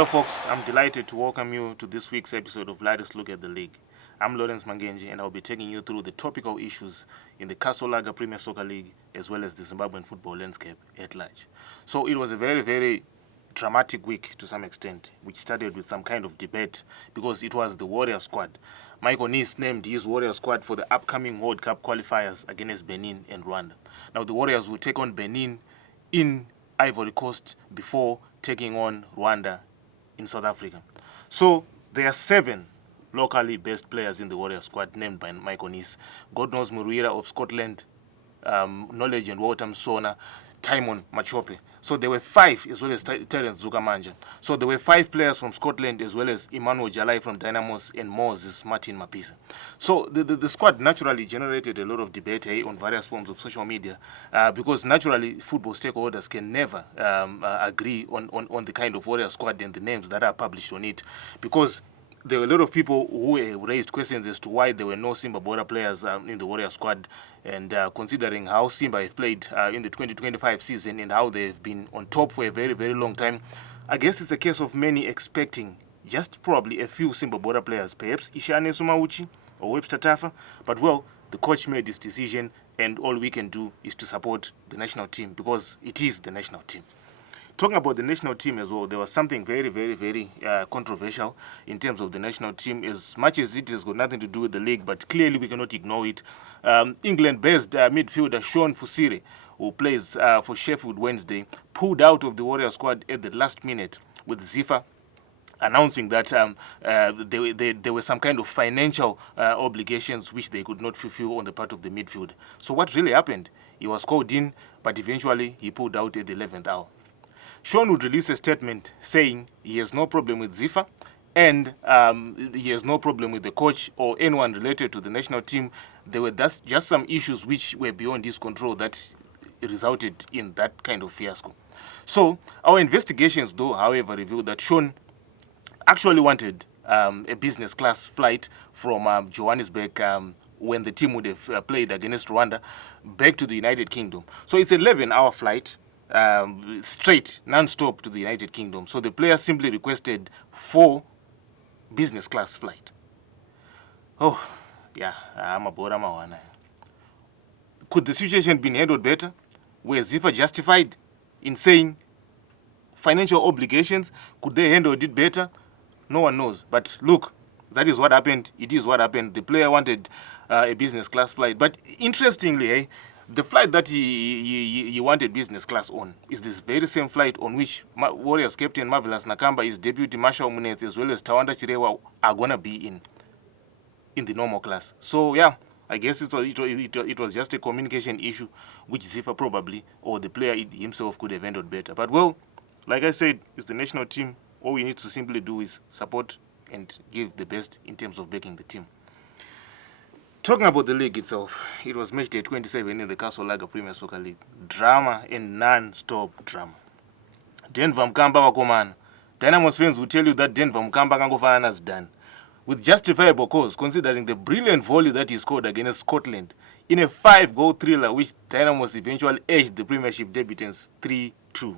Hello folks, I'm delighted to welcome you to this week's episode of Latest Look at the League. I'm Lawrence Mangenje and I'll be taking you through the topical issues in the Kasolaga Premier Soccer League as well as the Zimbabwean football landscape at large. So it was a very, very dramatic week to some extent, which started with some kind of debate because it was the Warrior squad. Michael Nice named his Warrior squad for the upcoming World Cup qualifiers against Benin and Rwanda. Now the Warriors will take on Benin in Ivory Coast before taking on Rwanda in South Africa. So there are 7 locally based players in the Warrior squad named by Michael Nice. God knows Muruira of Scotland, Knowledge and Walter Msona, Timon Machope. So there were 5 as well as Terence Zukamanja. So there were 5 players from Scotland as well as Emmanuel Jalai from Dynamos and Moses Martin Mapisa. So the squad naturally generated a lot of debate on various forms of social media because naturally football stakeholders can never agree on the kind of Warrior squad and the names that are published on it, because there were a lot of people who raised questions as to why there were no Simba Bhora players in the Warrior squad, and considering how Simba have played in the 2025 season and how they've been on top for a very, very long time, I guess it's a case of many expecting just probably a few Simba Bhora players, perhaps Ishane Sumauchi or Webster Tafa, but well, the coach made this decision and all we can do is to support the national team because it is the national team. Talking about the national team as well, there was something very, very, very controversial in terms of the national team, as much as it has got nothing to do with the league, but clearly we cannot ignore it. England-based midfielder Sean Fusire, who plays for Sheffield Wednesday, pulled out of the Warrior squad at the last minute with Zifa announcing that there were some kind of financial obligations which they could not fulfill on the part of the midfield. So what really happened? He was called in, but eventually he pulled out at the 11th hour. Sean would release a statement saying he has no problem with Zifa and he has no problem with the coach or anyone related to the national team. There were just some issues which were beyond his control that resulted in that kind of fiasco. So our investigations, though, however, revealed that Sean actually wanted a business class flight from Johannesburg when the team would have played against Rwanda back to the United Kingdom. So it's an 11-hour flight. Straight, non-stop to the United Kingdom. So the player simply requested 4 business class flight. Oh, yeah, I'm a Bora Mawana. Could the situation been handled better? Were Zifa justified in saying financial obligations? Could they handle it better? No one knows. But look, that is what happened. It is what happened. The player wanted a business class flight. But interestingly, the flight that he wanted business class on is this very same flight on which Warriors captain Marvelous Nakamba, his deputy Marshall Munetsi, as well as Tawanda Chirewa are going to be in the normal class. So, yeah, I guess it was just a communication issue which Zifa probably, or the player himself, could have handled better. But, well, like I said, it's the national team. All we need to simply do is support and give the best in terms of backing the team. Talking about the league itself, it was match day 27 in the Kasolaga Premier Soccer League. Drama and non-stop drama. Denver Mukamba wakomana. Dynamos fans will tell you that Denver Mukamba kangofana has done, with justifiable cause, considering the brilliant volley that he scored against Scotland in a 5-goal thriller which Dynamos eventually edged the Premiership debutants 3-2.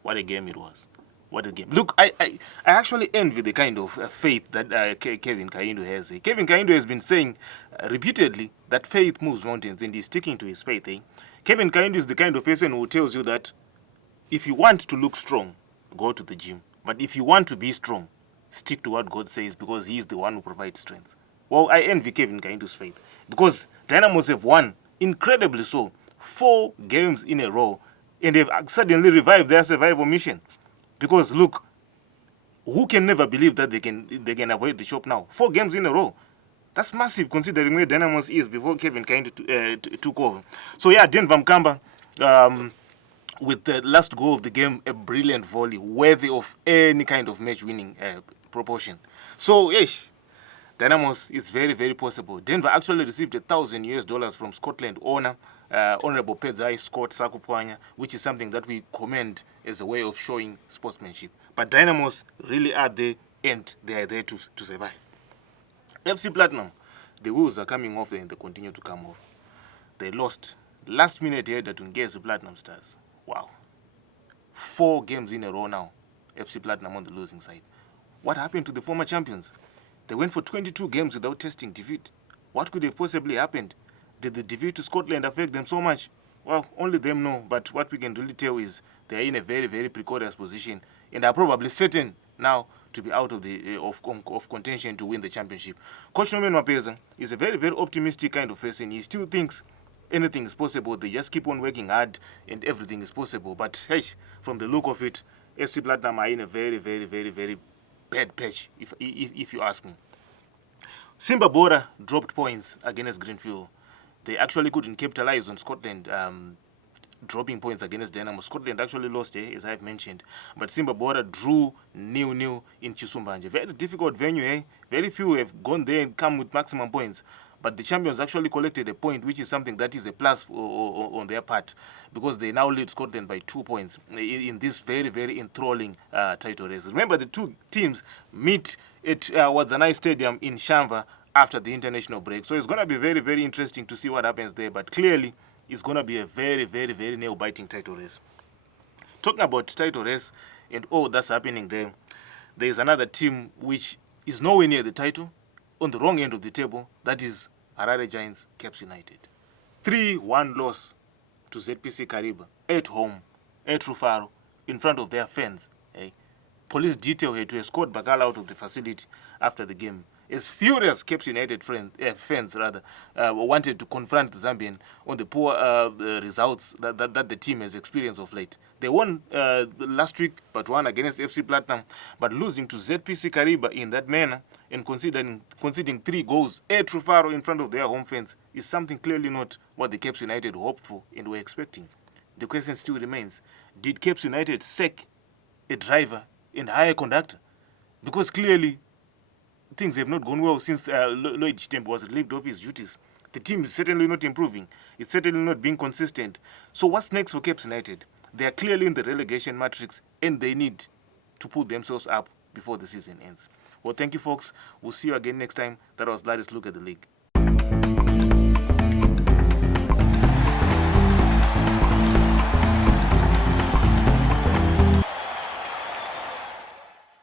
What a game it was. What a game. Look, I actually envy the kind of faith that Kelvin Kaindu has. Kelvin Kaindu has been saying repeatedly that faith moves mountains, and he's sticking to his faith. Kelvin Kaindu is the kind of person who tells you that if you want to look strong, go to the gym. But if you want to be strong, stick to what God says, because he is the one who provides strength. Well, I envy Kelvin Kaindu's faith, because Dynamos have won, incredibly so, 4 games in a row, and they've suddenly revived their survival mission. Because look, who can never believe that they can avoid the chop now? 4 games in a row. That's massive considering where Dynamos is before Kelvin Kaindu took over. So yeah, Denver Mukamba, with the last goal of the game, a brilliant volley, worthy of any kind of match-winning proportion. So, Dynamos, it's very, very possible. Denver actually received $1,000 from Scotland owner, Honorable Pedzai Scott Sakupwanya, which is something that we commend as a way of showing sportsmanship. But Dynamos really are there, and they are there to survive. FC Platinum, the wheels are coming off and they continue to come off. They lost last-minute header to Ngezi Platinum Stars. Wow. 4 games in a row now. FC Platinum on the losing side. What happened to the former champions? They went for 22 games without tasting defeat. What could have possibly happened? Did the defeat to Scotland affect them so much? Well, only them know, but what we can really tell is they are in a very, very precarious position and are probably certain now to be out of the of contention to win the championship. Coach Norman Mapeza is a very, very optimistic kind of person. He still thinks anything is possible. They just keep on working hard and everything is possible. But hey, from the look of it, FC Platinum are in a very, very, very, very bad patch, if you ask me. Simba Bhora dropped points against Greenfield. They actually couldn't capitalize on Scotland dropping points against Dynamos. Scotland actually lost, as I've mentioned. But Simba Bhora drew 0-0 in Chisumbanje. Very difficult venue, Very few have gone there and come with maximum points. But the champions actually collected a point, which is something that is a plus on their part, because they now lead Scotland by 2 points in this very, very enthralling title race. Remember, the two teams meet at Wadzanai Stadium in Shamva after the international break. So it's going to be very, very interesting to see what happens there. But clearly, it's going to be a very, very, very nail-biting title race. Talking about title race and all that's happening there, there is another team which is nowhere near the title, on the wrong end of the table. That is Harare Giants, Caps United. 3-1 loss to ZPC Kariba at home, at Rufaro, in front of their fans. Police detail had to escort Bagala out of the facility after the game. As furious Caps United fans wanted to confront the Zambian on the poor results that the team has experienced of late. They won last week, but won against FC Platinum. But losing to ZPC Kariba in that manner and conceding 3 goals at Rufaro in front of their home fans is something clearly not what the Caps United hoped for and were expecting. The question still remains, did Caps United sack a driver and hire a conductor? Because clearly things have not gone well since Lloyd Chitembe was relieved of his duties. The team is certainly not improving. It's certainly not being consistent. So what's next for Caps United? They are clearly in the relegation matrix and they need to pull themselves up before the season ends. Well, thank you, folks. We'll see you again next time. That was Latest Look at the League.